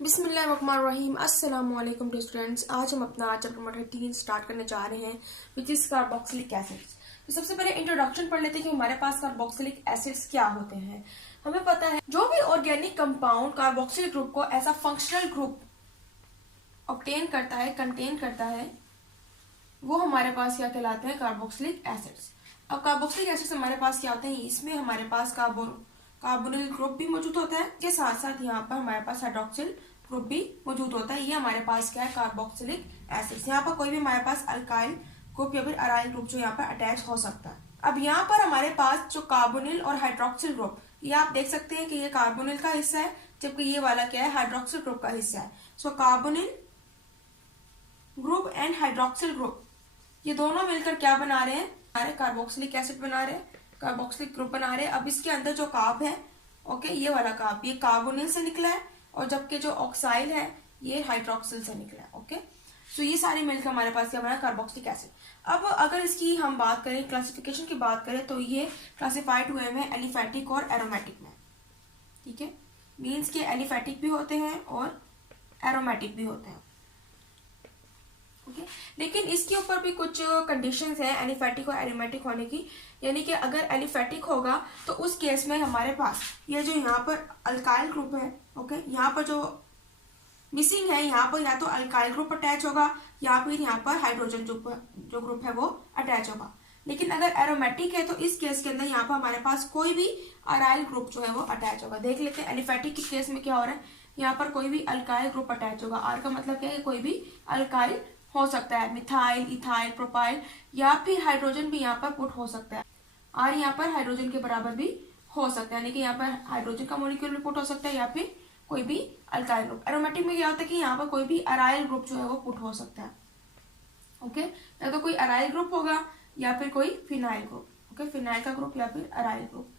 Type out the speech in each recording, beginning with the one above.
बिस्मिल्लाहिर्रहमानिर्रहीम। अस्सलाम वालेकुम स्टूडेंट्स। आज हम अपना चैप्टर नंबर 13 स्टार्ट करने जा रहे हैं विच इज कार्बोक्सिलिक एसिड्स। तो सबसे पहले इंट्रोडक्शन पढ़ लेते हैं कि हमारे पास कार्बोक्सिलिक एसिड्स क्या होते हैं। हमें पता है जो भी ऑर्गेनिक कंपाउंड कार्बोक्सिलिक ग्रुप को ऐसा फंक्शनल ग्रुप ऑब्टेन करता है, कंटेन करता है, वो हमारे पास क्या कहलाते हैं? Carboxylic acids. अब कार्बोक्सिलिक एसिड्स हमारे पास क्या होते हैं? इसमें हमारे पास कार्बोनिल ग्रुप भी मौजूद होता है, के साथ साथ यहाँ पर हमारे पास हाइड्रोक्सिल ग्रुप भी मौजूद होता है। ये हमारे पास क्या है? Carboxylic acids. यहाँ पर कोई भी हमारे पास अल्काइल ग्रुप या फिर अराइल ग्रुप जो यहाँ पर अटैच हो सकता है। अब यहाँ पर हमारे पास जो कार्बोनिल और हाइड्रोक्सिल ग्रुप, ये आप देख सकते हैं कि ये कार्बोनिल का हिस्सा है, जबकि ये वाला क्या है? हाइड्रोक्सिल ग्रुप का हिस्सा है। So carbonyl group and hydroxyl group ये दोनों मिलकर क्या बना रहे हैं? हमारे कार्बोक्सिलिक एसिड बना रहे हैं, कार्बोक्सिलिक ग्रुप बना रहे हैं। अब इसके अंदर जो कार्ब है, ओके, ये वाला कार्ब ये कार्बोनिल से निकला है, और जबकि जो ऑक्साइल है ये हाइड्रोक्सिल से निकला है। ओके, सो ये सारे मिलकर हमारे पास क्या बना? Carboxylic acid. अब अगर इसकी हम बात करें, क्लासिफिकेशन की बात करें, तो ये क्लासिफाइड हुए हैं एलिफेटिक और एरोमेटिक में। ठीक है, मीन्स के एलिफेटिक भी होते हैं और एरोमेटिक भी होते हैं। ओके, लेकिन इसके ऊपर भी कुछ कंडीशंस हैं एलिफेटिक और एरोमेटिक होने की। यानी कि अगर एलिफेटिक होगा तो उस केस में हमारे पास ये जो यहाँ पर अल्काइल ग्रुप है, ओके, यहाँ पर जो मिसिंग है, यहाँ पर या तो अल्काइल ग्रुप अटैच होगा या फिर यहाँ पर हाइड्रोजन जो ग्रुप है वो अटैच होगा। लेकिन अगर एरोमेटिक है तो इस केस के अंदर यहाँ पर हमारे पास कोई भी अराइल ग्रुप जो है वो अटैच होगा। देख लेते हैं एलिफेटिक के केस में क्या हो रहा है। यहाँ पर कोई भी अल्काइल ग्रुप अटैच होगा। आर का मतलब क्या है? कोई भी अल्काइल हो सकता है, मिथाइल, इथाइल, प्रोपाइल, या फिर हाइड्रोजन भी यहाँ पर पुट हो सकता है। आर यहाँ पर हाइड्रोजन के बराबर भी हो सकता है, यानी कि यहाँ पर हाइड्रोजन का मॉलिक्यूल भी पुट हो सकता है या फिर कोई भी अल्काइल ग्रुप। एरोमेटिक में क्या होता है कि यहाँ पर कोई भी अराइल ग्रुप जो है वो पुट हो सकता है। ओके, या तो कोई अराइल ग्रुप होगा या फिर कोई फिनाइल ग्रुप। ओके, फिनाइल का ग्रुप या फिर अराइल ग्रुप।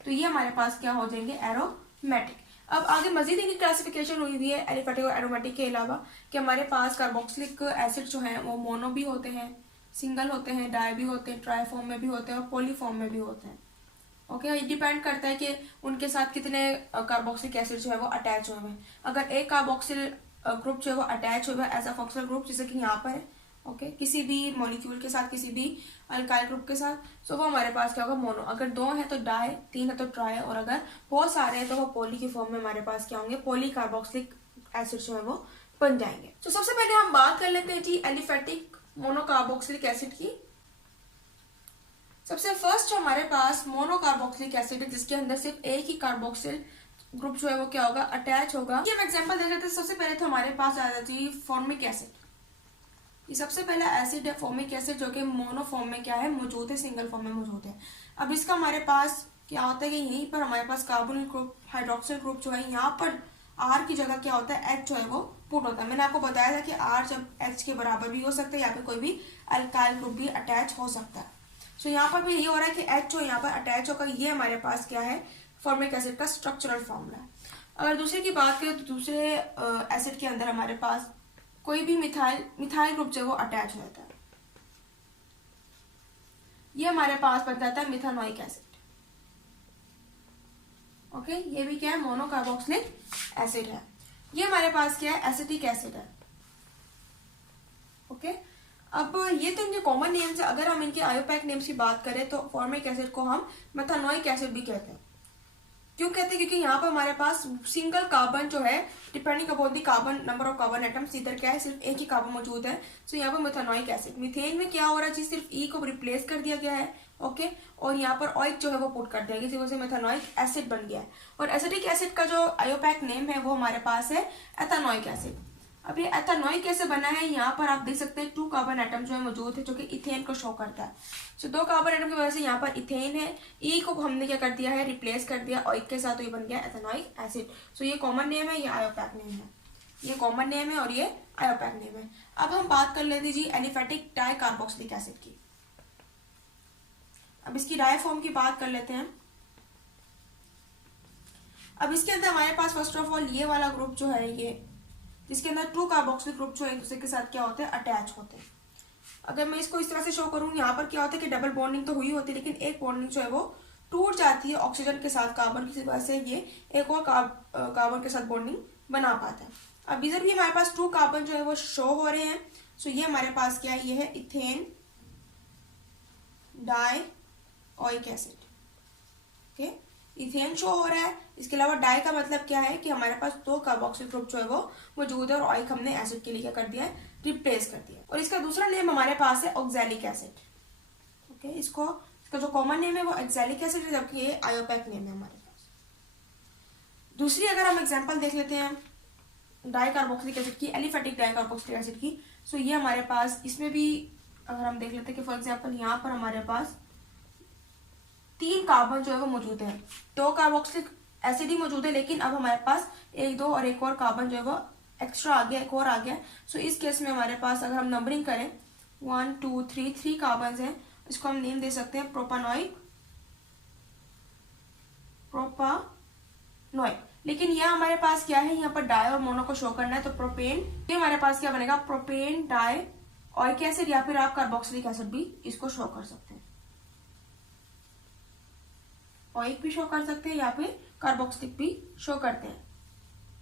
तो ये हमारे पास क्या हो जाएंगे? एरोमेटिक। अब आगे मजीद इनकी क्लासिफिकेशन हुई हुई है एलिफेटिक और एरोमेटिक के अलावा, कि हमारे पास कार्बोक्सिलिक एसिड जो है वो मोनो भी होते हैं, सिंगल होते हैं, डाई भी होते हैं, ट्राई फॉर्म में भी होते हैं और पॉली फॉर्म में भी होते हैं। ओके, ये डिपेंड करता है कि उनके साथ कितने कार्बोक्सिलिक एसिड जो है वो अटैच हुए हैं। अगर एक कार्बोक्सिल ग्रुप जो है वो अटैच हुआ है एज अ फंक्शनल ग्रुप, जैसे कि यहाँ पर है, ओके, किसी भी मॉलिक्यूल के साथ, किसी भी अल्काइल ग्रुप के साथ, सो वो हमारे पास क्या होगा? मोनो। अगर दो है तो डाई, तीन है तो ट्राई, और अगर बहुत सारे हैं तो वो पॉली की फॉर्म में हमारे पास क्या होंगे? पॉली कार्बोक्सिलिक एसिड जो है वो बन जाएंगे। तो सबसे पहले हम बात कर लेते हैं जी एलिफेटिक मोनोकार्बोक्सिलिक एसिड की। सबसे फर्स्ट हमारे पास मोनोकार्बोक्सिलिक एसिड है, जिसके अंदर सिर्फ एक ही कार्बोक्सिल ग्रुप जो है वो क्या होगा? अटैच होगा। ये हम एग्जांपल दे लेते हैं। सबसे पहले तो हमारे पास आ जाती है फॉर्मिक एसिड। ये सबसे पहला एसिड है फॉर्मिक एसिड, जो कि मोनो फॉर्म में क्या है? मौजूद है, सिंगल फॉर्म में मौजूद है। अब इसका हमारे पास क्या होता है कि यहीं पर हमारे पास कार्बोनिल ग्रुप, हाइड्रोक्सिल ग्रुप जो है, यहाँ पर आर की जगह क्या होता है? एच जो है वो पुट होता है। मैंने आपको बताया था कि आर जब एच के बराबर भी हो सकता है या फिर कोई भी अल्काइल ग्रुप भी अटैच हो सकता है। सो यहाँ पर भी ये हो रहा है कि एच जो यहाँ पर अटैच होगा। ये हमारे पास क्या है? फॉर्मिक एसिड का स्ट्रक्चरल फॉर्मूला है। अगर दूसरे की बात करें तो दूसरे एसिड के अंदर हमारे पास कोई भी मिथाइल ग्रुप जो वो अटैच हो जाता है। ये हमारे पास बन जाता है मिथानोइक एसिड। ओके, ये भी क्या है? मोनोकार्बोक्सिलिक एसिड है। ये हमारे पास क्या है? एसिटिक एसिड है। ओके, अब ये तो इनके कॉमन नेम्स है। अगर हम इनके आयोपैक नेम्स की बात करें तो फॉर्मिक एसिड को हम मेथानोइक एसिड भी कहते हैं। क्यों कहते हैं? क्योंकि यहाँ पर हमारे पास सिंगल कार्बन जो है, depending upon the carbon number of carbon atoms, इधर क्या है? सिर्फ एक ही कार्बन मौजूद है। सो यहाँ पर मेथानोइक एसिड। मीथेन में क्या हो रहा है? सिर्फ ई को रिप्लेस कर दिया गया है, ओके, और यहाँ पर ऑइक जो है वो पुट कर दिया गया, इसी वजह से मेथानोइक एसिड बन गया है। और एसिडिक एसिड का जो आयोपैक नेम है वो हमारे पास है एथानोइक एसिड। अब ये एथानोइक कैसे बना है? यहाँ पर आप देख सकते हैं 2 कार्बन एटम जो है मौजूद है, जो कि इथेन को शो करता है। सो 2 कार्बन एटम की वजह से यहाँ पर इथेन है, ई को हमने क्या कर दिया है? रिप्लेस कर दिया ऑइक के साथ, तो ये बन गया एथानोइक एसिड। सो ये कॉमन नेम है, ये आयोपैक नेम है। ये कॉमन नेम है और ये आयोपैक नेम है। अब हम बात कर लेते जी एलिफेटिक डाई कार्बोक्सिलिक एसिड की। अब इसकी डाई फॉर्म की बात कर लेते हैं। अब इसके अंदर हमारे पास फर्स्ट ऑफ ऑल ये वाला ग्रुप जो है, ये जिसके अंदर 2 कार्बोक्सिलिक ग्रुप जो है एक दूसरे के साथ क्या होते हैं? अटैच होते हैं। अगर मैं इसको इस तरह से शो करूं, यहाँ पर क्या होता है कि डबल बॉन्डिंग तो हुई होती है, लेकिन एक बॉन्डिंग जो है वो टूट जाती है ऑक्सीजन के साथ कार्बन की वजह से ये एक और कार्बन के साथ बॉन्डिंग बना पाता है। अब इधर भी हमारे पास 2 कार्बन जो है वो शो हो रहे हैं। सो ये हमारे पास क्या है, ये है ethane dioic acid. Okay, ethane show हो रहा है। इसके अलावा डाई का मतलब क्या है कि हमारे पास 2 कार्बोक्सिल ग्रुप जो है वो मौजूद है और ऑइक हमने एसिड के लिए क्या कर दिया है, रिप्लेस कर दिया। और इसका दूसरा नेम हमारे पास है ऑक्सैलिक एसिड। ओके, इसका जो कॉमन नेम है वो ऑक्सैलिक एसिड है, जबकि ये आयोपैक नेम है हमारे पास। दूसरी अगर हम एग्जांपल देख लेते हैं डाई कार्बोक्सिलिक एसिड की, एलिफेटिक डाई कार्बोक्सिलिक एसिड की, सो ये हमारे पास इसमें भी अगर हम देख लेते हैं कि फॉर एग्जांपल यहाँ पर हमारे पास 3 कार्बन जो है वो मौजूद है, 2 कार्बोक्सिलिक एसिड ही मौजूद है, लेकिन अब हमारे पास 1, 2 और एक और कार्बन जो है वो एक्स्ट्रा आ गया, एक और आ गया। सो इस केस में हमारे पास अगर हम नंबरिंग करें 1 2 3 कार्बन हैं, इसको हम नेम दे सकते हैं प्रोपानॉइक, लेकिन यह हमारे पास क्या है, यहाँ पर डाई और मोनो को शो करना है, तो प्रोपेन, ये हमारे पास क्या बनेगा, प्रोपेन डाइऑइक एसिड, या फिर आप कार्बोक्सिलिक एसिड भी इसको शो कर सकते हैं, ऑइक भी शो कर सकते हैं या फिर कार्बोक्सिलिक भी शो करते हैं।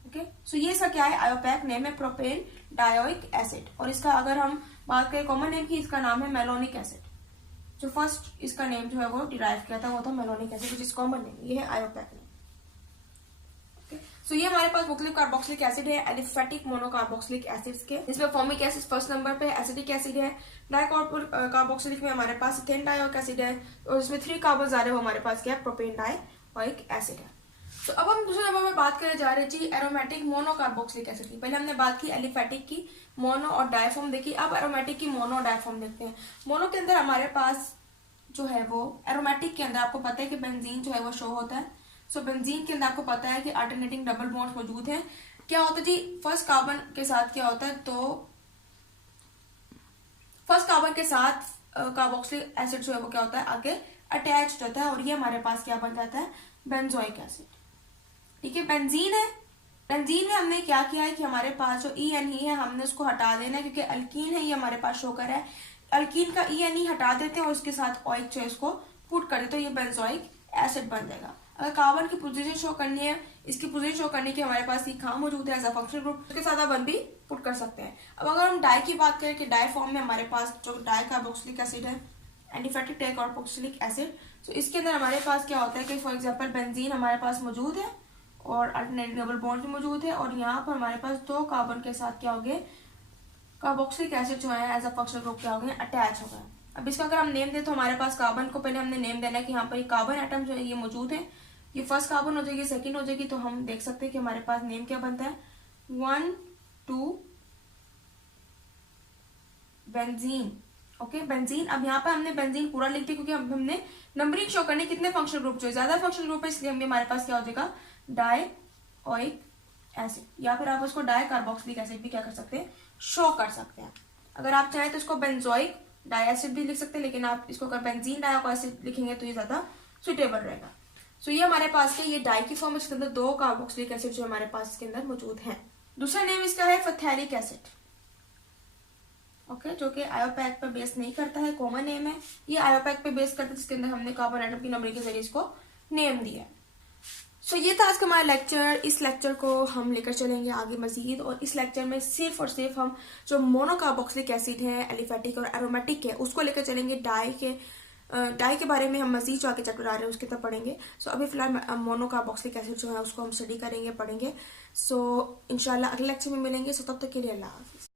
ओके, सो ये इसका क्या है, आयोपैक नेम है प्रोपेन डाइऑइक एसिड। और इसका अगर हम बात करें कॉमन नेम की, इसका नाम है मेलोनिक एसिड। जो फर्स्ट इसका नेम जो है वो डिराइव किया था वो था malonic acid, which is common name, ये है आयोपैक नेम। सो ये हमारे पास मुख्तलिफ कार्बोक्सिलिक एसिड है, एलिफेटिक मोनोकार्बोक्सिलिक एसिड्स के, इसमें फॉर्मिक एसिड फर्स्ट नंबर पे, एसिटिक एसिड है, डाइकार्बोक्सिलिक में हमारे पास इथेन डाइऑइक एसिड है, और इसमें 3 कार्बन आ रहे हैं, वो हमारे पास क्या है, प्रोपेन डाइऑइक एसिड है। तो अब हम दूसरे नंबर पर बात करने जा रहे हैं जी एरोमेटिक मोनोकार्बोक्सिलिक एसिड की। पहले हमने बात की एलिफेटिक की, मोनो और डायफॉर्म देखी, अब एरोमेटिक की मोनो और डायफॉर्म देखते हैं। मोनो के अंदर हमारे पास जो है वो, एरोमेटिक के अंदर आपको पता है कि बेंजीन जो है वो शो होता है। सो बेंजीन के अंदर आपको पता है कि अल्टरनेटिंग डबल बॉन्ड्स मौजूद हैं। क्या होता है जी, फर्स्ट कार्बन के साथ क्या होता है, तो फर्स्ट कार्बन के साथ कार्बोक्सिलिक एसिड जो है वो क्या होता है, आगे अटैच होता है, और ये हमारे पास क्या बन जाता है, बेंजोइक एसिड। ठीक है, बेंजीन है, बेंजीन में हमने क्या किया है कि हमारे पास जो ENE है हमने उसको हटा देना है, क्योंकि अल्कीन है ये हमारे पास शो कर रहा है, अल्कीन का ENE हटा देते हैं और उसके साथ ऑइक जो है इसको पुट कर देते हैं, ये बेंजोइक एसिड बन जाएगा। अगर कार्बन की पोजीशन शो करनी है, इसकी पोजीशन शो करने की हमारे पास ये खाम मौजूद है एज अ फंक्शनल ग्रुप, उसके साथ आप 1 भी पुट कर सकते हैं। अब अगर हम डाई की बात करें कि डाई फॉर्म में हमारे पास जो डाई कार्बोक्सिलिक एसिड है, एलिफेटिक डाई कार्बोक्सिलिक एसिड, तो इसके अंदर हमारे पास क्या होता है कि फॉर एग्जाम्पल बेंजीन हमारे पास मौजूद है और अल्टरनेटिंग डबल बॉन्ड भी मौजूद है, और यहाँ पर हमारे पास 2 कार्बन के साथ क्या हो गए, कार्बोक्सिलिक एसिड जो है एज अ फंक्शनल ग्रुप क्या हो गए, अटैच हो गए। अब इसका अगर हम नेम दें तो हमारे पास कार्बन को पहले हमने नेम देना है कि यहाँ पर कार्बन एटम जो है ये मौजूद है, ये फर्स्ट कार्बन हो जाएगी, सेकंड हो जाएगी, तो हम देख सकते हैं कि हमारे पास नेम क्या बनता है, 1 2 बेंजीन। Okay, benzene. अब यहाँ पे हमने बेंजीन पूरा लिख दिया क्योंकि अब हमने नंबरिंग शो करने कितने फंक्शनल ग्रुप, जो ज्यादा फंक्शनल ग्रुप है इसलिए हमारे पास क्या हो जाएगा, डाइऑइक एसिड, या फिर आप उसको डाई कार्बोक्सिलिक एसिड भी क्या कर सकते हैं, शो कर सकते हैं। अगर आप चाहें तो इसको बेंजोइक डाई एसिड भी लिख सकते हैं, लेकिन आप इसको अगर बेंजीन डाइऑइक एसिड लिखेंगे तो ये ज्यादा सुटेबल रहेगा। सो ये हमारे पास क्या, ये डाई की फॉर्म है, इसके अंदर 2 कार्बोक्सिलिक एसिड जो हमारे पास इसके अंदर मौजूद है। दूसरा नेम इसका है फथैलिक एसिड। ओके, जो कि आयोपैक पे बेस नहीं करता है, कॉमन नेम है, ये आयोपैक पे बेस करता है, जिसके अंदर हमने कार्बन एटम की नंबरिंग के जरिए इसको नेम दिया है। सो ये था आज का हमारा लेक्चर। इस लेक्चर को हम लेकर चलेंगे आगे मजीद, और इस लेक्चर में सिर्फ और सिर्फ हम जो मोनोकार्बोक्सिलिक एसिड है, एलिफेटिक और एरोमेटिक है, उसको लेकर चलेंगे। डाई के बारे में हम मजीद जो आगे चैप्टर आ रहे हैं उसके तक पढ़ेंगे। सो अभी फिलहाल मोनोकार्बोक्सिलिक एसिड जो है उसको हम स्टडी करेंगे, पढ़ेंगे। सो इंशाल्लाह अगले लेक्चर में मिलेंगे। सो तब तक के लिए अल्लाह हाफिज़।